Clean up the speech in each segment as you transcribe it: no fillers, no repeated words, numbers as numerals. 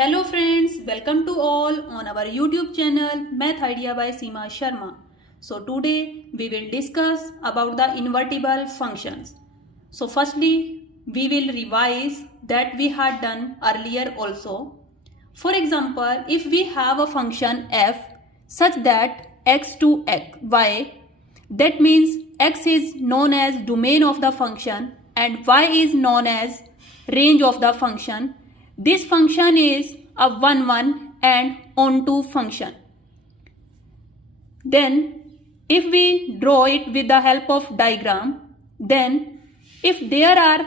Hello friends, welcome to all on our YouTube channel Math Idea by Seema Sharma. So today we will discuss about the invertible functions. So firstly we will revise that we had done earlier also. For example, if we have a function f such that x to y, that means x is known as domain of the function and y is known as range of the function. This function is a 1 and onto function. Then if we draw it with the help of diagram, then if there are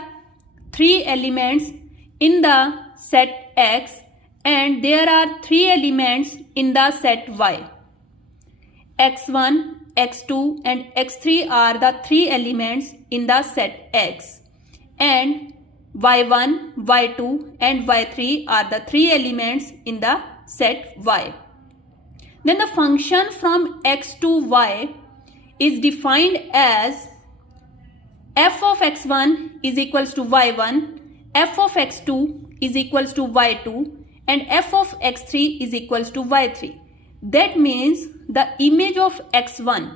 3 elements in the set x and there are 3 elements in the set y, x1, x2 and x3 are the 3 elements in the set x, and y1, y2 and y3 are the 3 elements in the set y. Then the function from x to y is defined as f of x1 is equals to y1, f of x2 is equals to y2 and f of x3 is equals to y3. That means the image of x1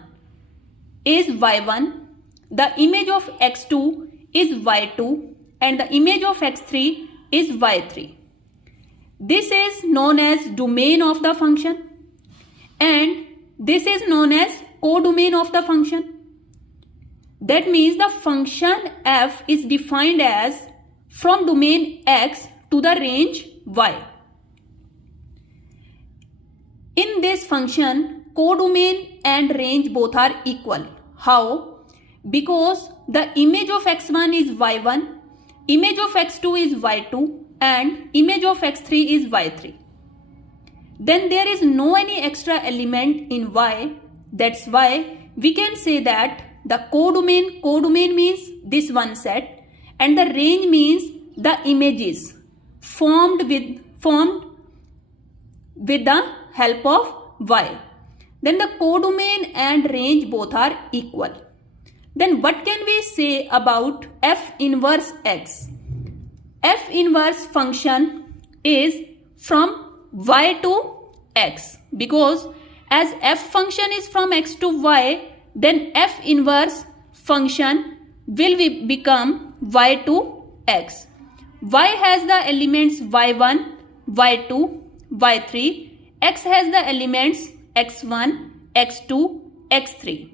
is y1, the image of x2 is y2 and the image of x3 is y3. This is known as domain of the function and this is known as codomain of the function. That means the function f is defined as from domain x to the range y. In this function, codomain and range both are equal. How? Because the image of x1 is y1, image of x2 is y2 and image of x3 is y3. Then there is no any extra element in y. That's why we can say that the codomain means this one set and the range means the images formed with the help of y. Then the codomain and range both are equal. Then what can we say about f inverse x? F inverse function is from y to x, because as f function is from x to y, then f inverse function will become y to x. Y has the elements y1, y2, y3. X has the elements x1, x2, x3.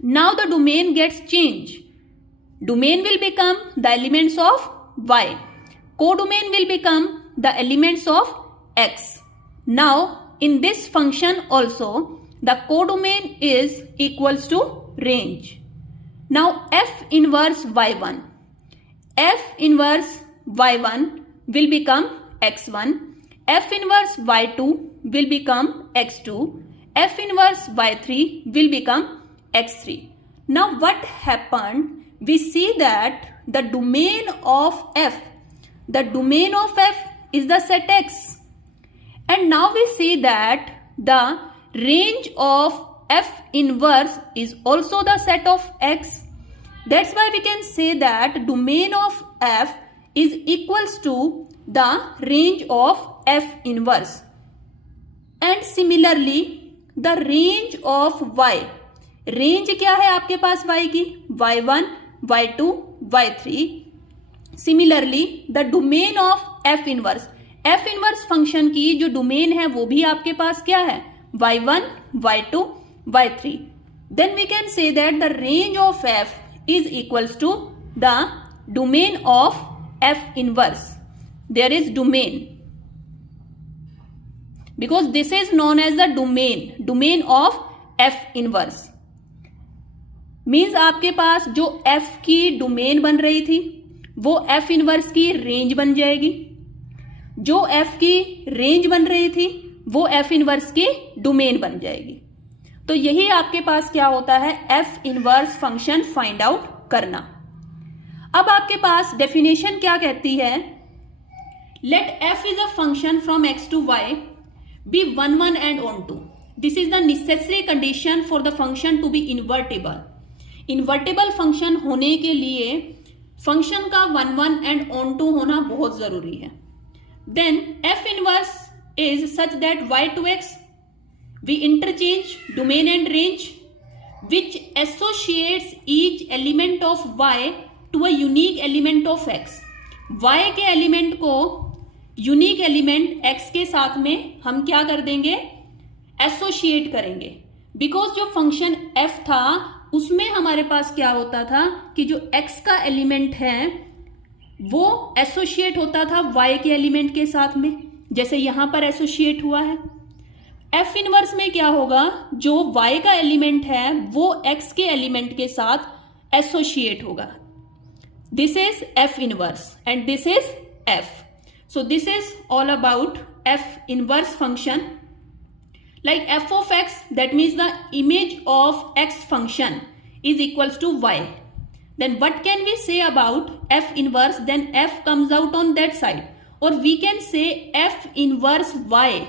Now the domain gets changed. Domain will become the elements of y. Codomain will become the elements of x. Now in this function also the codomain is equals to range. Now f inverse y1. F inverse y1 will become x1. F inverse y2 will become x2. F inverse y3 will become x3. Now what happened? We see that the domain of f is the set x. And now we see that the range of f inverse is also the set of x. That's why we can say that domain of f is equals to the range of f inverse. And similarly the range of y. Range क्या है आपके पास y की? y1, y2, y3. Similarly the domain of f inverse function की जो domain है वो भी आपके पास क्या है? y1, y2, y3. Then we can say that the range of f is equals to the domain of f inverse. There is domain because this is known as the domain of f inverse. Means आपके पास जो f की domain बन रही थी वो f inverse की range बन जाएगी. जो f की रेंज बन रही थी वो f इनवर्स की डोमेन बन जाएगी. तो यही आपके पास क्या होता है? f inverse function find out करना. अब आपके पास डेफिनेशन क्या कहती है? Let f is a function from x to y be 1 and onto. This is the necessary condition for the function to be invertible. Invertible function होने के लिए फंक्शन का 1 and onto होना बहुत जरूरी है. then f inverse is such that y to x, we interchange domain and range which associates each element of y to a unique element of x. y के element को unique element x के साथ में हम क्या कर देंगे, associate करेंगे. बिकॉज जो फंक्शन f था उसमें हमारे पास क्या होता था कि जो x का एलिमेंट है वो एसोशिएट होता था y के एलिमेंट के साथ में, जैसे यहां पर एसोशिएट हुआ है. f इनवर्स में क्या होगा, जो y का एलिमेंट है वो x के एलिमेंट के साथ एसोशिएट होगा. This is f inverse and this is f. So this is all about f inverse function. Like f of x, that means the image of x function is equals to y. Then what can we say about f inverse? Then f comes out on that side, or we can say f inverse y.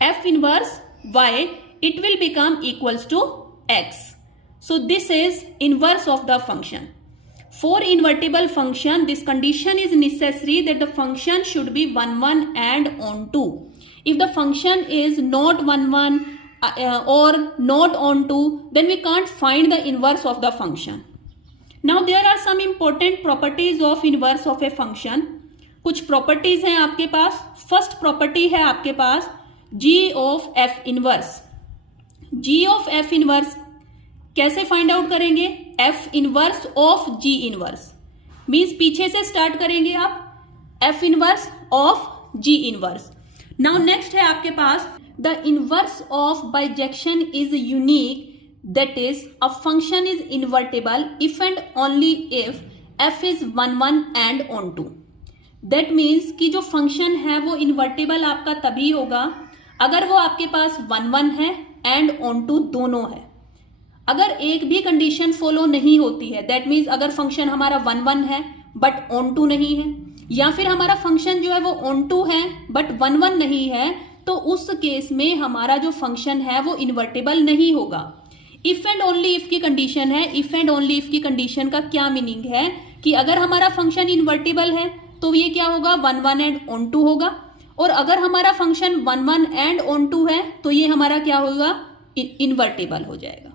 F inverse y, it will become equals to x. So this is inverse of the function. For invertible function, this condition is necessary that the function should be 1 1 and onto. If the function is not 1 1 or not onto, then we can't find the inverse of the function. Now there are some important properties of inverse of a function. कुछ properties हैं आपके पास. First property है आपके पास g of f inverse. g of f inverse कैसे find out करेंगे, f inverse of g inverse. Means पीछे से स्टार्ट करेंगे आप, f inverse of g inverse. Now next है आपके पास the inverse of bijection is unique, that is a function is invertible if and only if f is 1 1 and onto. That means कि जो function है वो invertible आपका तभी होगा अगर वो आपके पास 1 1 है एंड ऑन टू दोनों है. अगर एक भी कंडीशन फॉलो नहीं होती है, दैट मीन्स अगर फंक्शन हमारा 1 1 है बट ऑन टू नहीं है, या फिर हमारा फंक्शन जो है वो ऑन टू है बट 1 1 नहीं है, तो उस केस में हमारा जो फंक्शन है वो इन्वर्टेबल नहीं होगा. इफ एंड ओनली इफ की कंडीशन है. इफ एंड ओनली इफ की कंडीशन का क्या मीनिंग है कि अगर हमारा फंक्शन इन्वर्टेबल है तो ये क्या होगा, 1 1 एंड ऑन टू होगा, और अगर हमारा फंक्शन 1 1 एंड ऑन टू है तो ये हमारा क्या होगा, इन्वर्टेबल हो जाएगा.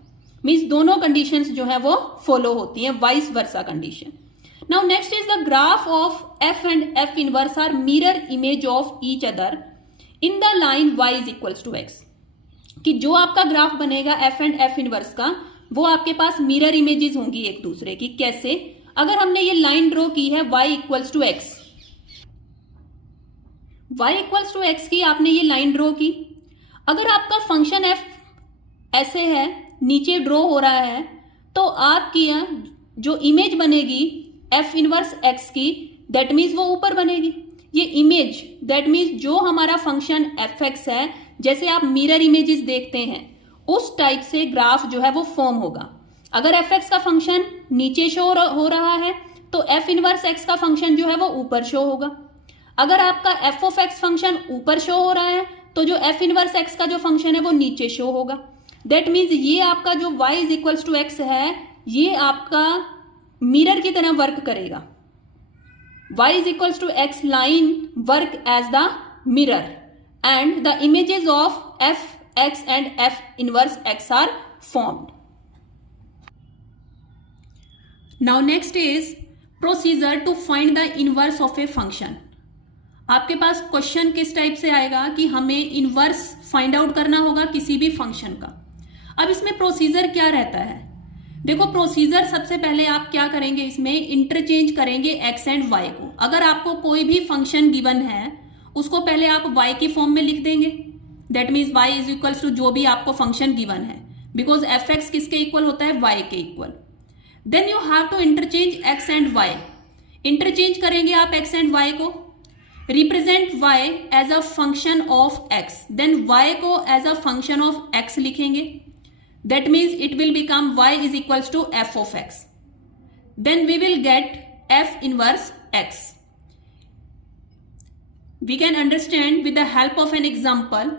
मीन्स दोनों कंडीशंस जो है वो फॉलो होती हैं, vice versa condition. Now next is the graph of f and f inverse are mirror image of each other in the line y is equals to x. कि जो आपका ग्राफ बनेगा f एंड f इनवर्स का, वो आपके पास mirror images होंगी एक दूसरे की. कैसे, अगर हमने ये लाइन ड्रॉ की है y equals to x, y equals to x की आपने ये लाइन ड्रॉ की. अगर आपका फंक्शन f ऐसे है, नीचे ड्रॉ हो रहा है, तो आपकी जो इमेज बनेगी f इनवर्स x की, दैट मीन्स वो ऊपर बनेगी. ये इमेज दैट मीन्स जो हमारा फंक्शन fx है, जैसे आप मिरर इमेजेस देखते हैं उस टाइप से ग्राफ जो है वो फॉर्म होगा. अगर fx का फंक्शन नीचे शो हो रहा है तो f इनवर्स x का फंक्शन जो है वो ऊपर शो होगा. अगर आपका f ऑफ x फंक्शन ऊपर शो हो रहा है तो जो f इनवर्स x का जो फंक्शन है वो नीचे शो होगा. दैट मीन्स ये आपका जो y is equals to x है, ये आपका मिरर की तरह वर्क करेगा. y is equals to x line work as the mirror and the images of f x and f inverse x are formed. Now next is procedure to find the inverse of a function. आपके पास question किस type से आएगा कि हमें inverse find out करना होगा किसी भी फंक्शन का. अब इसमें प्रोसीजर क्या रहता है, देखो प्रोसीजर सबसे पहले आप क्या करेंगे, इसमें इंटरचेंज करेंगे x एंड y को. अगर आपको कोई भी फंक्शन गिवन है उसको पहले आप y के फॉर्म में लिख देंगे. That means y is equals to जो भी आपको फंक्शन गिवन है, बिकॉज fx किसके इक्वल होता है, y के equal. Then you have to interchange x and y. इंटरचेंज करेंगे आप x एंड y को. Represent y as a function of x, then y को as a function of x लिखेंगे. That means it will become y is equals to f of x. Then we will get f inverse x. We can understand with the help of an example.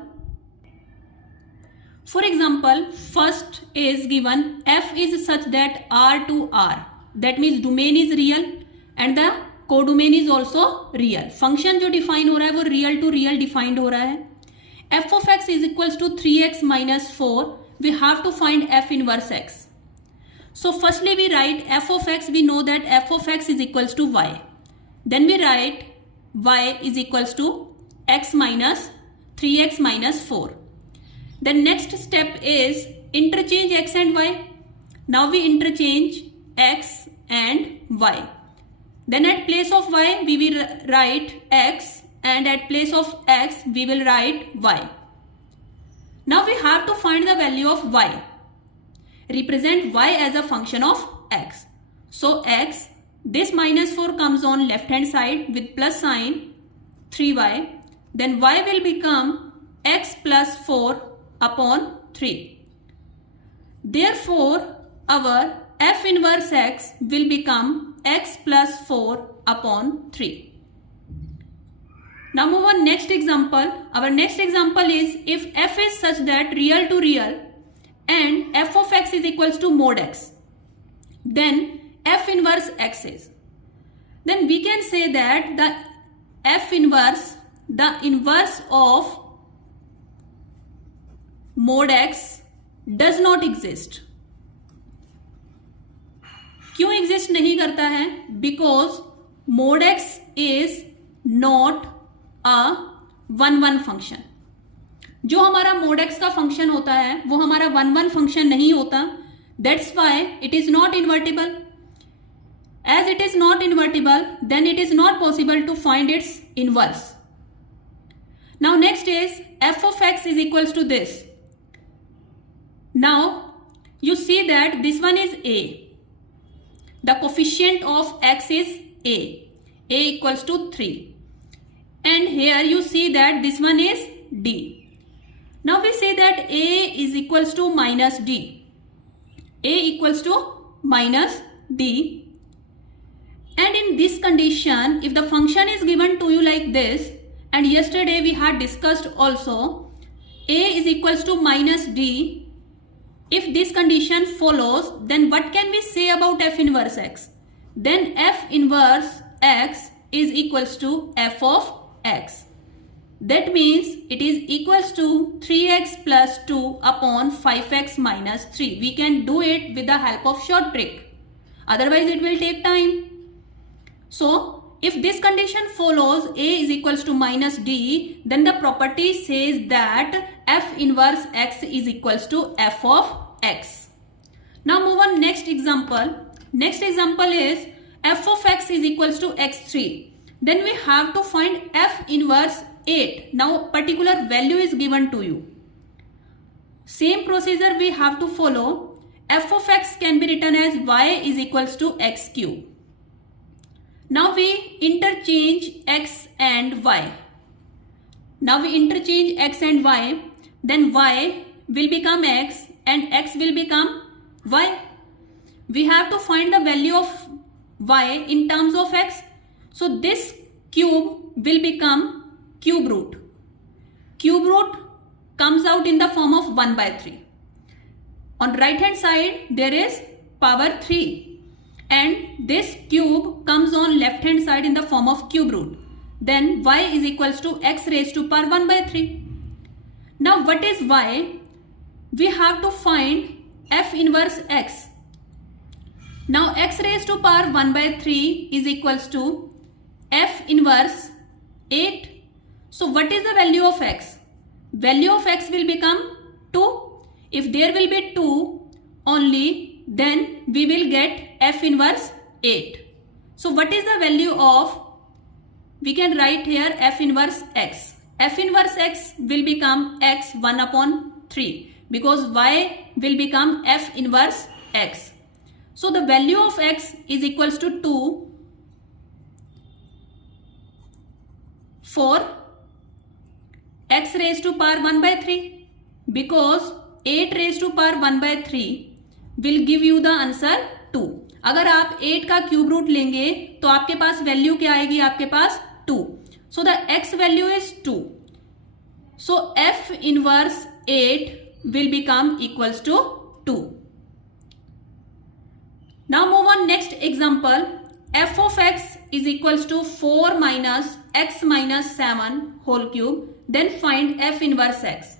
For example, first is given f is such that r to r. That means domain is real and the codomain is also real. Function जो define हो रहा है वो real to real defined हो रहा है. f of x is equals to 3x minus 4. We have to find f inverse x. So firstly we write f of x. We know that f of x is equals to y. Then we write y is equals to x minus 3x minus 4. Then next step is interchange x and y. Now we interchange x and y. Then at place of y we will write x, and at place of x we will write y. Now we have to find the value of y. Represent y as a function of x. So x, this minus 4 comes on left hand side with plus sign 3y. Then y will become x plus 4 upon 3. Therefore our f inverse x will become x plus 4 upon 3. Now move on next example. Our next example is if f is such that real to real and f of x is equals to mod x, then f inverse x is. Then we can say that the f inverse, the inverse of mod x does not exist. क्यों exist नहीं करता है? Because mod x is not a 1-1 function. जो हमारा mod x का function होता है वो हमारा 1-1 फंक्शन नहीं होता. That's why it is not invertible. As it is not invertible, then it is not possible to find its inverse. Now next is f of x is equals to this. Now you see that this one is a. The coefficient of x is a equals to 3. And here you see that this one is d. Now we say that a is equals to minus d. A equals to minus d. And in this condition, if the function is given to you like this, and yesterday we had discussed also, a is equals to minus d. If this condition follows, then what can we say about f inverse x? Then f inverse x is equals to f of x. That means it is equals to 3x plus 2 upon 5x minus 3. We can do it with the help of short trick. Otherwise it will take time. So if this condition follows, a is equals to minus d, then the property says that f inverse x is equals to f of x. Now move on next example. Next example is f of x is equals to x3. Then we have to find f inverse 8. Now particular value is given to you. Same procedure we have to follow. F of x can be written as y is equals to x cube. Now we interchange x and y. Now we interchange x and y. Then y will become x and x will become y. We have to find the value of y in terms of x. So this cube will become cube root. Cube root comes out in the form of 1 by 3. On right hand side there is power 3. And this cube comes on left hand side in the form of cube root. Then y is equals to x raised to power 1 by 3. Now what is y? We have to find f inverse x. Now x raised to power 1 by 3 is equals to f inverse 8. So what is the value of x? Value of x will become 2. If there will be 2 only, then we will get f inverse 8. So what is the value of, we can write here f inverse x. F inverse x will become x 1 upon 3 because y will become f inverse x. So the value of x is equals to 2 for x raised to power 1 by 3 because 8 raised to power 1 by 3 will give you the answer 2. अगर आप 8 का cube root लेंगे तो आपके पास value क्या आएगी? आपके पास 2. So the x value is 2. So f inverse 8 will become equals to 2. Now move on next example. f of x is equals to 4 minus x minus 7 whole cube, then find f inverse x.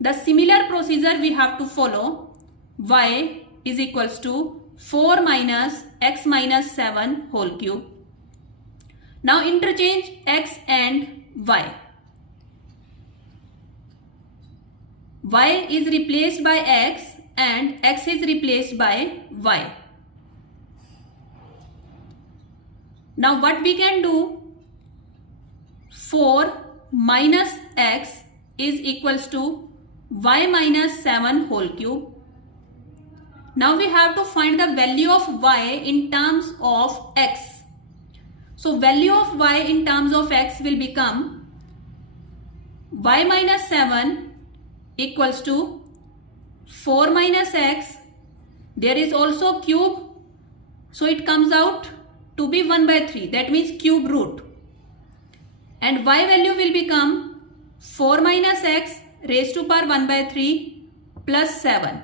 The similar procedure we have to follow. Y is equals to 4 minus x minus 7 whole cube. Now interchange x and y. Y is replaced by x and x is replaced by y. Now what we can do? 4 minus x is equals to y minus 7 whole cube. Now we have to find the value of y in terms of x. So value of y in terms of x will become y minus 7 equals to 4 minus x. There is also cube, so it comes out to be 1 by 3. That means cube root. And y value will become 4 minus x raised to power 1 by 3 plus 7.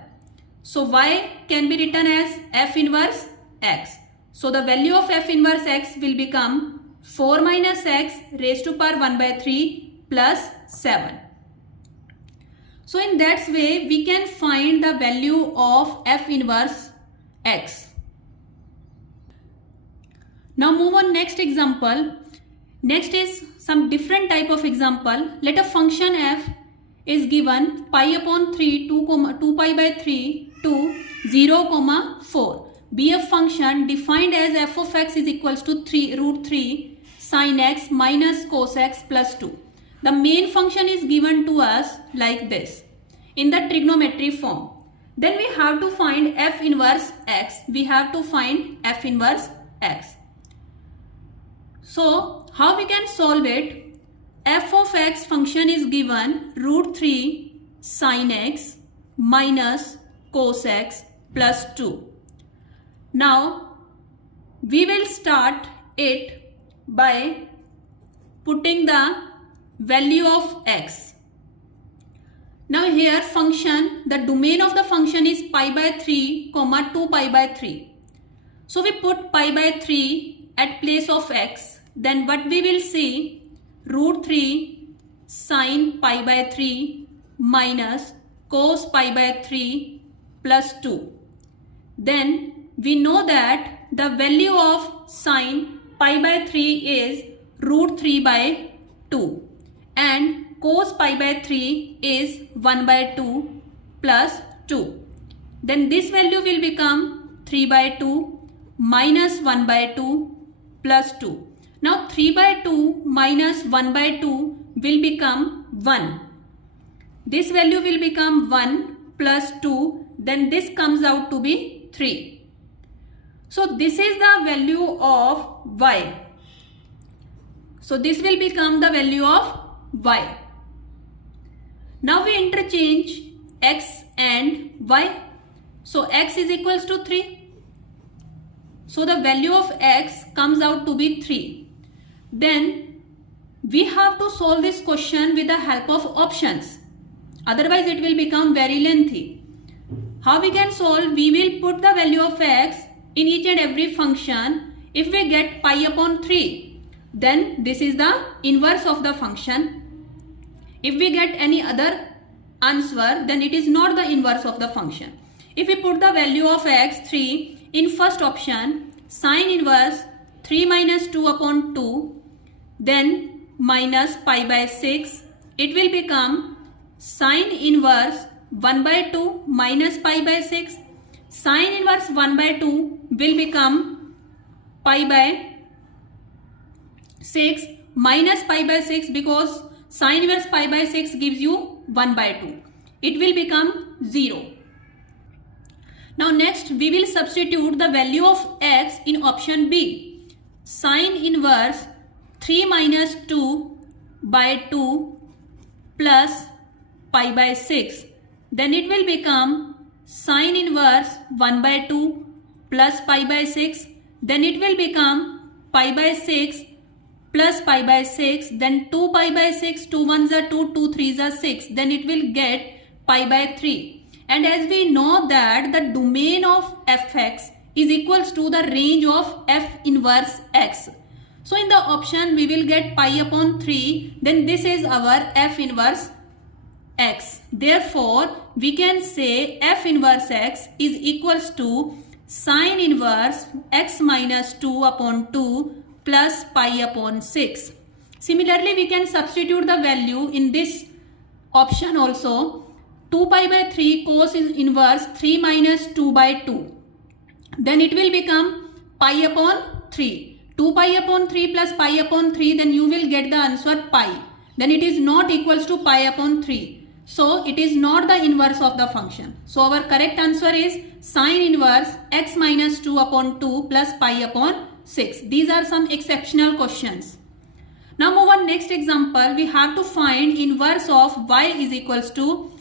So y can be written as f inverse x. So the value of f inverse x will become 4 minus x raised to power 1 by 3 plus 7. So in that way we can find the value of f inverse x. Now move on next example. Next is some different type of example. Let a function f is given pi upon 3 2 pi by 3 to 0, 4. Be a function defined as f of x is equals to root 3 sin x minus cos x plus 2. The main function is given to us like this in the trigonometry form. Then we have to find f inverse x. We have to find f inverse x. So how we can solve it? F of x function is given root 3 sin x minus cos x plus 2. Now we will start it by putting the value of x. Now here function, the domain of the function is pi by 3, 2 pi by 3. So we put pi by 3 at place of x. Then what we will see? Root 3 sin pi by 3 minus cos pi by 3 plus 2. Then we know that the value of sin pi by 3 is root 3 by 2 and cos pi by 3 is 1 by 2 plus 2. Then this value will become 3 by 2 minus 1 by 2 plus 2. Now 3 by 2 minus 1 by 2 will become 1. This value will become 1 plus 2. Then this comes out to be 3. So this is the value of y. So this will become the value of y. Now we interchange x and y. So x is equals to 3. So the value of x comes out to be 3. Then we have to solve this question with the help of options. Otherwise it will become very lengthy. How we can solve? We will put the value of x in each and every function. If we get pi upon 3, then this is the inverse of the function. If we get any other answer, then it is not the inverse of the function. If we put the value of x 3 in first option, sin inverse 3 minus 2 upon 2, then minus pi by 6, it will become sin inverse 1 by 2 minus pi by 6. Sin inverse 1 by 2 will become pi by 6 minus pi by 6, because sin inverse pi by 6 gives you 1 by 2. It will become 0. Now next we will substitute the value of x in option B. Sin inverse 3 minus 2 by 2 plus pi by 6. Then it will become sin inverse 1 by 2 plus pi by 6. Then it will become pi by 6 plus pi by 6. Then 2 pi by 6. 2 1s are 2, 2 3s are 6. Then it will get pi by 3. And as we know that the domain of fx is equals to the range of f inverse x. So in the option we will get pi upon 3, then this is our f inverse x. Therefore we can say f inverse x is equals to sine inverse x minus 2 upon 2 plus pi upon 6. Similarly, we can substitute the value in this option also. 2 pi by 3 cos inverse 3 minus 2 by 2. Then it will become pi upon 3. 2 pi upon 3 plus pi upon 3, then you will get the answer pi. Then it is not equals to pi upon 3. So it is not the inverse of the function. So our correct answer is sine inverse x minus 2 upon 2 plus pi upon 6. These are some exceptional questions. Now move on next example. We have to find inverse of y is equals to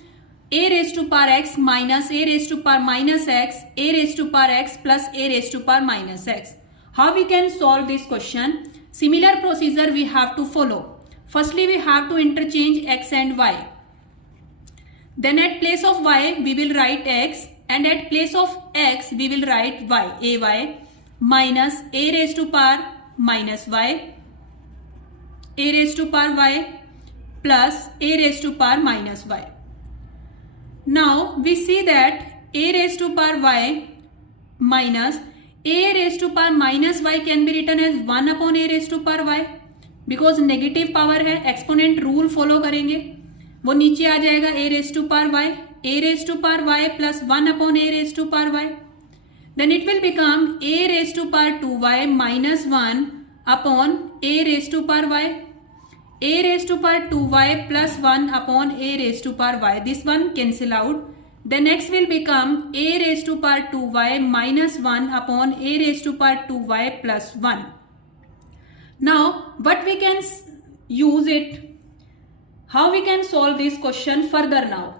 a raised to power x minus a raised to power minus x, a raised to power x plus a raised to power minus x. How we can solve this question? Similar procedure we have to follow. Firstly, we have to interchange x and y. Then at place of y we will write x, and at place of x we will write y, ay minus a raised to power minus y, a raised to power y plus a raised to power minus y. Now we see that a raised to power y minus a raised to power minus y can be written as 1 upon a raised to power y, because negative power है, exponent rule follow करेंगे, वो नीचे आ जाएगा a raised to power y, a raised to power y plus 1 upon a raised to power y. Then it will become a raised to power 2y minus 1 upon a raised to power y, a raised to power 2y plus 1 upon a raised to power y. This one cancel out. The next will become a raised to power 2y minus 1 upon a raised to power 2y plus 1. Now what we can use it? How we can solve this question further now?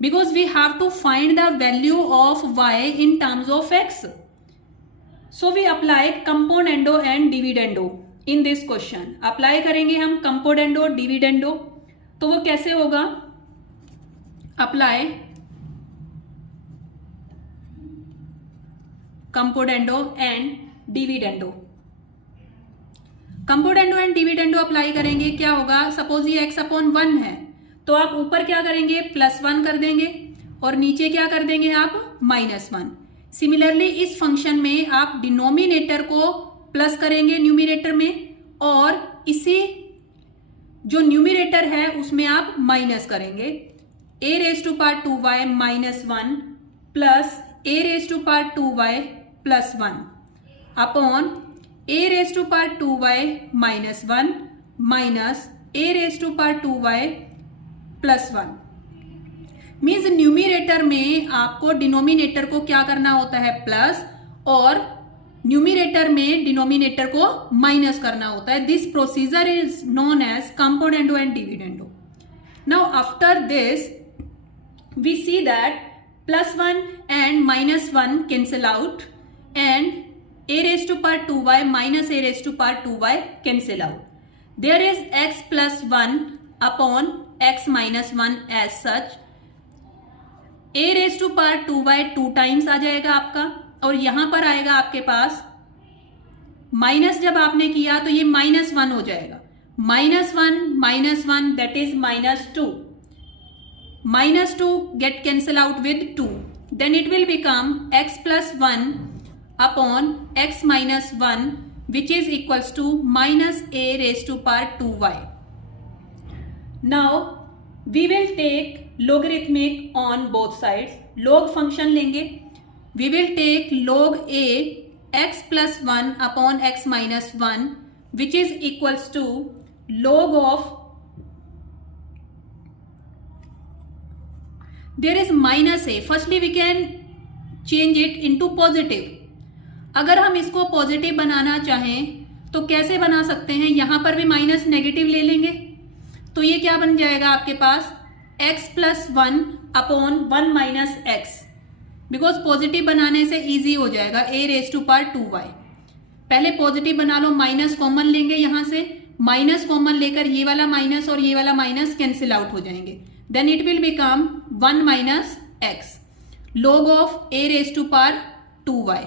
Because we have to find the value of y in terms of x. So we apply componendo and dividendo in this question. Apply करेंगे हम componendo dividendo, तो वो कैसे होगा? Apply componendo and dividendo. Componendo and dividendo apply करेंगे, क्या होगा? Suppose ये x अपॉन 1 है, तो आप ऊपर क्या करेंगे? प्लस 1 कर देंगे, और नीचे क्या कर देंगे आप? माइनस 1. सिमिलरली इस फंक्शन में आप डिनोमिनेटर को प्लस करेंगे न्यूमिनेटर में, और इसी जो न्यूमिनेटर है उसमें आप माइनस करेंगे. a raise to power 2y minus 1 plus a raise to power 2y plus 1 upon a raise to power 2y minus 1 minus a raise to power 2y plus 1. Means numerator में आपको denominator को क्या करना होता है? Plus, और numerator में denominator को माइनस करना होता है. This procedure is known as componendo and dividendo. Now after this we see that plus 1 and minus 1 cancel out, and a raised to power 2y minus a raised to power 2y cancel out. There is x plus 1 upon x minus 1 as such. a raised to power 2y 2 times आ जाएगा आपका, और यहां पर आएगा आपके पास minus. जब आपने किया तो ये माइनस 1 हो जाएगा. Minus one that is minus 2. Minus 2 get cancel out with 2. Then it will become x plus 1 upon x minus 1 which is equals to minus a raised to power 2y. Now we will take logarithmic on both sides. log function लेंगे. We will take log a x plus 1 upon x minus 1 which is equals to log of, there is minus a. Firstly we can change it into positive. अगर हम इसको positive बनाना चाहें तो कैसे बना सकते हैं? यहां पर भी माइनस नेगेटिव ले लेंगे, तो ये क्या बन जाएगा आपके पास? x plus 1 upon 1 minus x. Because positive बनाने से इजी हो जाएगा. a raise to power 2y. पहले पॉजिटिव बना लो, माइनस कॉमन लेंगे, यहां से माइनस कॉमन लेकर ये वाला माइनस और ये वाला माइनस कैंसिल आउट हो जाएंगे. Then it will become 1 minus x. log of a raise to power 2y।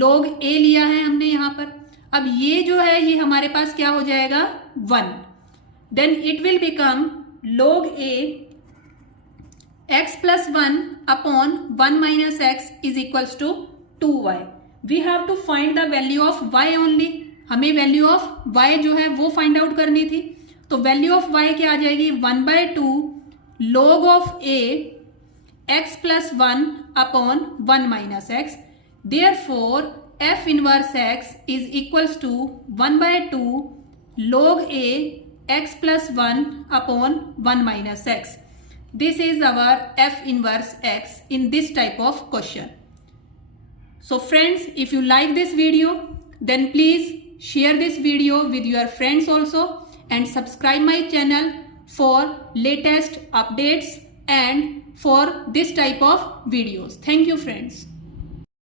log a लिया है हमने यहाँ पर। अब ये जो है ये हमारे पास क्या हो जाएगा 1। Then it will become log a x plus 1 upon 1 minus x is equals to 2y। We have to find the value of y only। हमें वैल्यू ऑफ y जो है वो फाइंड आउट करनी थी। तो वैल्यू ऑफ y क्या आ जाएगी 1/2 log of a x plus 1 upon 1 minus x। Therefore f inverse x is equals to 1/2 log a x plus 1 upon 1 minus x। This is our f inverse x in this type of question. So friends, if you like this video, then please share this video with your friends also and subscribe my channel for latest updates and for this type of videos. Thank you friends.